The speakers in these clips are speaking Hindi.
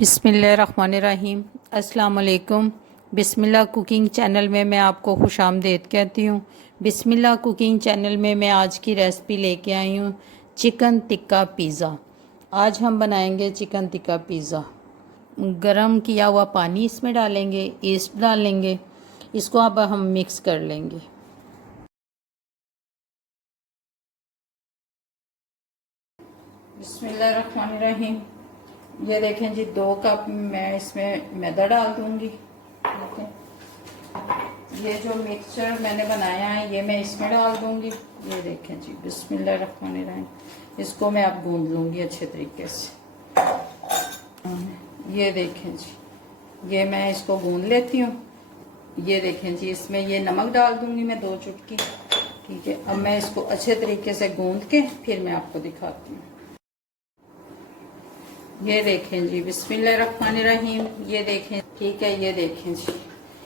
बिस्मिल्लाहिर्रहमानिर्रहीम। अस्सलाम वालेकुम। बिस्मिल्लाह कुकिंग चैनल में मैं आपको खुशामदीद कहती हूँ। बिस्मिल्लाह कुकिंग चैनल में मैं आज की रेसिपी लेके आई हूँ चिकन टिक्का पिज़्ज़ा। आज हम बनाएंगे चिकन टिक्का पिज़्ज़ा। गरम किया हुआ पानी इसमें डालेंगे, ईस्ट डालेंगे, इसको अब हम मिक्स कर लेंगे। बिस्मिल्लाहिर्रहमानिर्रहीम। ये देखें जी, 2 कप मैं इसमें मैदा डाल दूंगी। ठीक है, ये जो मिक्सचर मैंने बनाया है ये मैं इसमें डाल दूंगी। ये देखें जी, बिस्मिल्लाहिर्रहमानिर्रहीम। इसको मैं अब गूंद लूंगी अच्छे तरीके से। ये देखें जी, ये मैं इसको गूंद लेती हूँ। ये देखें जी, इसमें ये नमक डाल दूंगी मैं 2 चुटकी। ठीक है, अब मैं इसको अच्छे तरीके से गूंद के फिर मैं आपको दिखाती हूँ। ये देखें जी, बिस्मिल्लाहिर्रहमानिर्रहीम। ये देखें, ठीक है, ये देखें जी,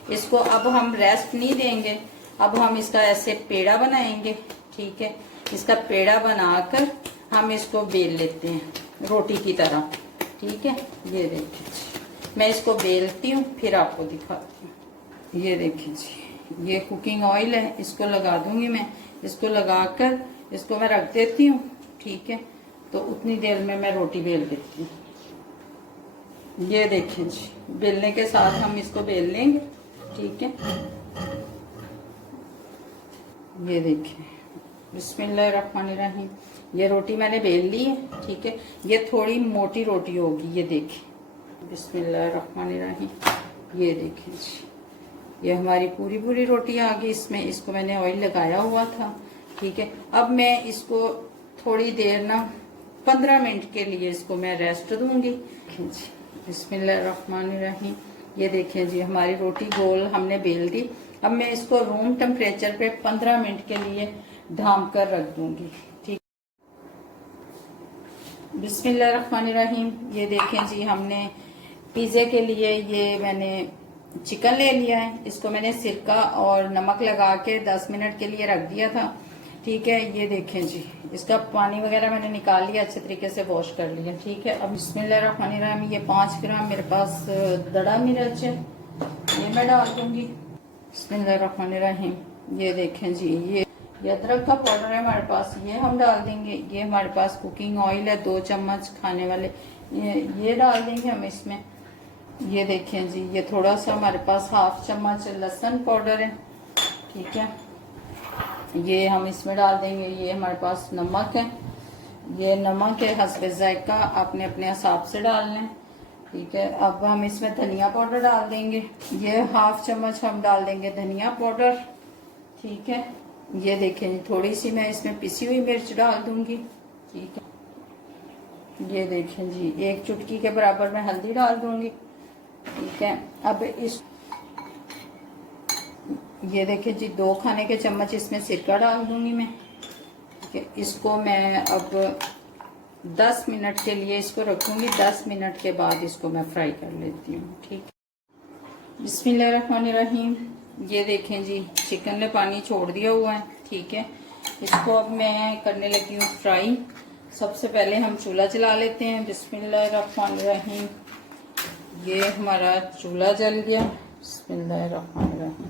इसको अब हम रेस्ट नहीं देंगे। अब हम इसका ऐसे पेड़ा बनाएंगे। ठीक है, इसका पेड़ा बनाकर हम इसको बेल लेते हैं रोटी की तरह। ठीक है, ये देखें जी, मैं इसको बेलती हूँ फिर आपको दिखाती हूँ। ये देखें जी, ये कुकिंग ऑयल है, इसको लगा दूंगी मैं। इसको लगाकर इसको मैं रख देती हूँ। ठीक है, तो उतनी देर में मैं रोटी बेल देती हूँ। ये देखें जी, बेलने के साथ हम इसको बेल लेंगे। ठीक है, ये देखें, बिस्मिल्लाहिर्रहमानिर्रहीम। ये रोटी मैंने बेल ली है। ठीक है, ये थोड़ी मोटी रोटी होगी। ये देखें, बिस्मिल्लाहिर्रहमानिर्रहीम। ये देखें जी, ये हमारी पूरी पूरी रोटी आ गई इसमें। इसको मैंने ऑयल लगाया हुआ था। ठीक है, अब मैं इसको थोड़ी देर ना 15 मिनट के लिए इसको मैं रेस्ट दूंगी। जी, बिस्मिल्लाहिर्रहमानिर्रहीम। ये देखें जी, हमारी रोटी गोल हमने बेल दी। अब मैं इसको रूम टेम्परेचर पे 15 मिनट के लिए ढांप कर रख दूंगी। ठीक, बिस्मिल्लाहिर्रहमानिर्रहीम। ये देखें जी, हमने पिज़्ज़े के लिए ये मैंने चिकन ले लिया है। इसको मैंने सिरका और नमक लगा के 10 मिनट के लिए रख दिया था। ठीक है, ये देखें जी, इसका पानी वगैरह मैंने निकाल लिया, अच्छे तरीके से वॉश कर लिया। ठीक है, अब बिस्मिल्लाहिर्रहमानिर्रहीम। ये 5 ग्राम मेरे पास दड़ा मिर्च है, ये मैं डाल दूंगी। बिस्मिल्लाहिर्रहमानिर्रहीम। ये देखें जी, ये अदरक का पाउडर है हमारे पास, ये हम डाल देंगे। ये हमारे पास कुकिंग ऑयल है 2 चम्मच खाने वाले, ये डाल देंगे हम इसमें। ये देखें जी, ये थोड़ा सा हमारे पास 1/2 चम्मच लहसुन पाउडर है। ठीक है, ये हम इसमें डाल देंगे। ये हमारे पास नमक है, ये नमक है हस्बे जायका, आपने अपने हिसाब से डालना है। ठीक है, अब हम इसमें धनिया पाउडर डाल देंगे। ये 1/2 चम्मच हम डाल देंगे धनिया पाउडर। ठीक है, ये देखें, थोड़ी सी मैं इसमें पिसी हुई मिर्च डाल दूंगी। ठीक है, ये देखें जी, 1 चुटकी के बराबर मैं हल्दी डाल दूंगी। ठीक है, अब ये देखिए जी, 2 खाने के चम्मच इसमें सिरका डाल दूंगी मैं। ठीक है, इसको मैं अब 10 मिनट के लिए इसको रखूंगी। 10 मिनट के बाद इसको मैं फ्राई कर लेती हूँ। ठीक, बिस्मिल्लाहिर्रहमानिर्रहीम। ये देखें जी, चिकन ने पानी छोड़ दिया हुआ है। ठीक है, इसको अब मैं करने लगी हूँ फ्राई। सबसे पहले हम चूल्हा जला लेते हैं। बिस्मिल्लाहिर्रहमानिर्रहीम। ये हमारा चूल्हा जल गया। बिस्मिल्लाहिर्रहमानिर्रहीम।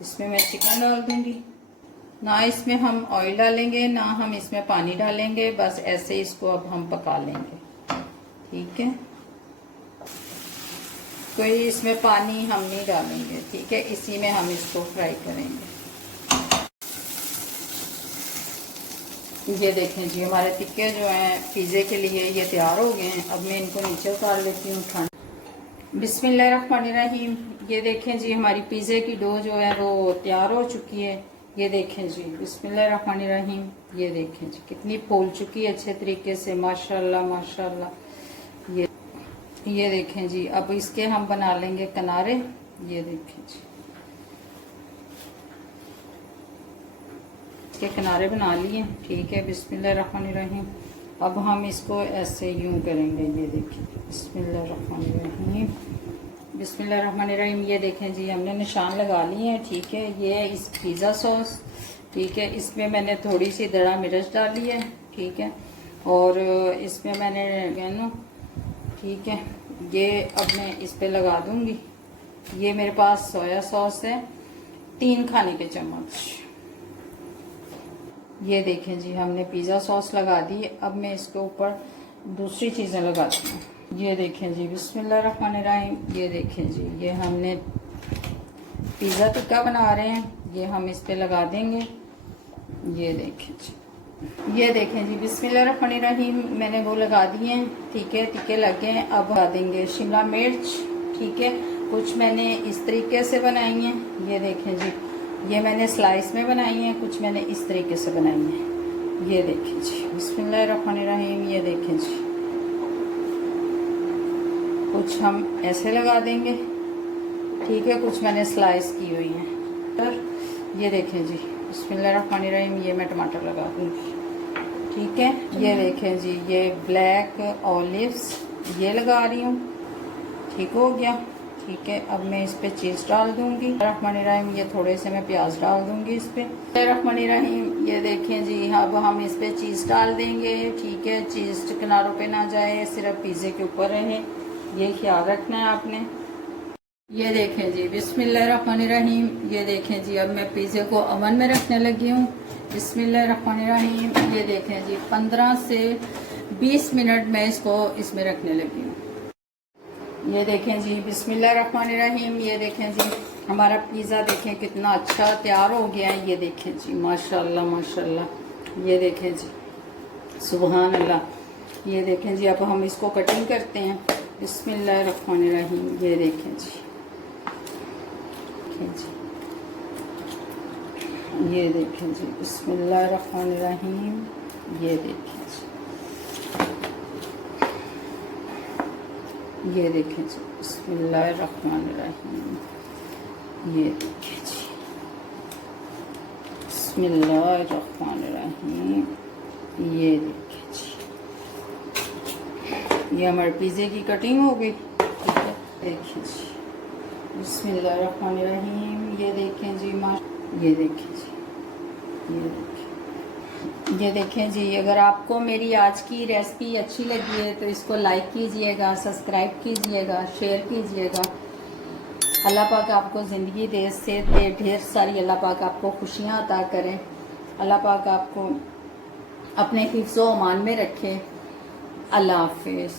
इसमें मैं चिकन डाल दूंगी। ना इसमें हम ऑयल डालेंगे, ना हम इसमें पानी डालेंगे, बस ऐसे इसको अब हम पका लेंगे। ठीक है, कोई इसमें पानी हम नहीं डालेंगे। ठीक है, इसी में हम इसको फ्राई करेंगे। ये देखें जी, हमारे टिक्के जो हैं पिज़्ज़े के लिए ये तैयार हो गए हैं। अब मैं इनको नीचे उतार लेती हूँ ठंड। बिस्मिल्लाहिर्रहमानिर्रहीम। ये देखें जी, हमारी पिज़्ज़े की डो जो है वो तैयार हो चुकी है। ये देखें जी, बिस्मिल्लाहिर्रहमानिर्रहीम। ये देखें जी, कितनी फूल चुकी है अच्छे तरीके से, माशाल्लाह माशाल्लाह। ये देखें जी, अब इसके हम बना लेंगे किनारे। ये देखें जी, इसके किनारे बना लिए। ठीक है, बिस्मिल्लाहिर्रहमानिर्रहीम। अब हम इसको ऐसे यूं करेंगे। ये देखें, बिस्मिल्लाहिर्रहमानिर्रहीम, बिस्मिल्लाहिर्रहमानिर्रहीम। ये देखें जी, हमने निशान लगा लिए हैं। ठीक है, ये इस पिज़्ज़ा सॉस। ठीक है, इसमें मैंने थोड़ी सी दड़ा मिर्च डाली है। ठीक है, और इसमें मैंने ठीक है, ये अब मैं इस पे लगा दूंगी। ये मेरे पास सोया सॉस है 3 खाने के चम्मच। ये देखें जी, हमने पिज़्ज़ा सॉस लगा दी। अब मैं इसके ऊपर दूसरी चीज़ें लगाती हूँ। ये देखें जी, बिस्मिल्लाहिर्रहमानिर्रहीम। ये देखें जी, ये हमने पिज़्ज़ा टिक्का बना रहे हैं, ये हम इस पे लगा देंगे। ये देखें जी, ये देखें जी, बिस्मिल्लाहिर्रहमानिर्रहीम। मैंने वो लगा दिए हैं, ठीक है, टिक्के लग गए हैं। अब लगा देंगे शिमला मिर्च, ठीक है। कुछ मैंने इस तरीके से बनाई हैं, ये देखें जी, ये मैंने स्लाइस में बनाई हैं, कुछ मैंने इस तरीके से बनाई हैं। ये देखें जी, बिस्मिल्लाहिर्रहमानिर्रहीम। ये देखें जी, कुछ हम ऐसे लगा देंगे, ठीक है, कुछ मैंने स्लाइस की हुई है। तो ये देखें जी, बिस्मिल्लाहिर्रहमानिर्रहीम। ये मैं टमाटर लगा दूँगी, ठीक है। ये देखें जी, ये ब्लैक ऑलिव्स ये लगा रही हूँ, ठीक हो गया, ठीक है। अब मैं इस पे चीज़ डाल दूंगी। रहमानिर्रहीम। ये थोड़े से मैं प्याज डाल दूंगी इस पे। रहमानिर्रहीम। ये देखें जी, अब हम इस पे चीज़ डाल देंगे, ठीक है। चीज़ किनारों पे ना जाए, सिर्फ पिज़्ज़े के ऊपर रहे, ये ख्याल रखना है आपने। ये देखें जी, बिस्मिल्लाहिर्रहमानिर्रहीम। ये देखें जी, अब मैं पिज़्ज़े को ओवन में रखने लगी हूँ। बिस्मिल्लाहिर्रहमानिर्रहीम। ये देखें जी, 15 से 20 मिनट मैं इसको इसमें रखने लगी हूँ। ये देखें जी, बिस्मिल्लाहिर्रहमानिर्रहीम। ये देखें जी, हमारा पिज़्ज़ा देखें कितना अच्छा तैयार हो गया है। ये देखें जी, माशाल्लाह माशाल्लाह। ये देखें जी, सुभान अल्लाह। ये देखें जी, अब हम इसको कटिंग करते हैं। बिस्मिल्लाहिर्रहमानिर्रहीम। ये देखें जी, देखें जी, ये देखें जी, बिस्मिल्लाहिर्रहमानिर्रहीम। ये देखें जी, ये देखें जी, बिस्मिल्लाहिर्रहमानिर्रहीम। ये देखें जी, बिस्मिल्लाहिर्रहमानिर्रहीम। ये देखें जी, ये हमारे पिज़्ज़े की कटिंग हो गई, ठीक है। देखें जी, बिस्मिल्लाहिर्रहमानिर्रहीम। ये देखें जी, ये देखें जी, ये देखें, ये देखें जी। अगर आपको मेरी आज की रेसिपी अच्छी लगी है तो इसको लाइक कीजिएगा, सब्सक्राइब कीजिएगा, शेयर कीजिएगा। अल्लाह पाक आपको ज़िंदगी दे, सेहत दे, ढेर सारी। अल्लाह पाक आपको खुशियाँ अता करें। अल्लाह पाक आपको अपने हिफ्ज़-ओ-अमान में रखे। अल्लाह हाफिज़।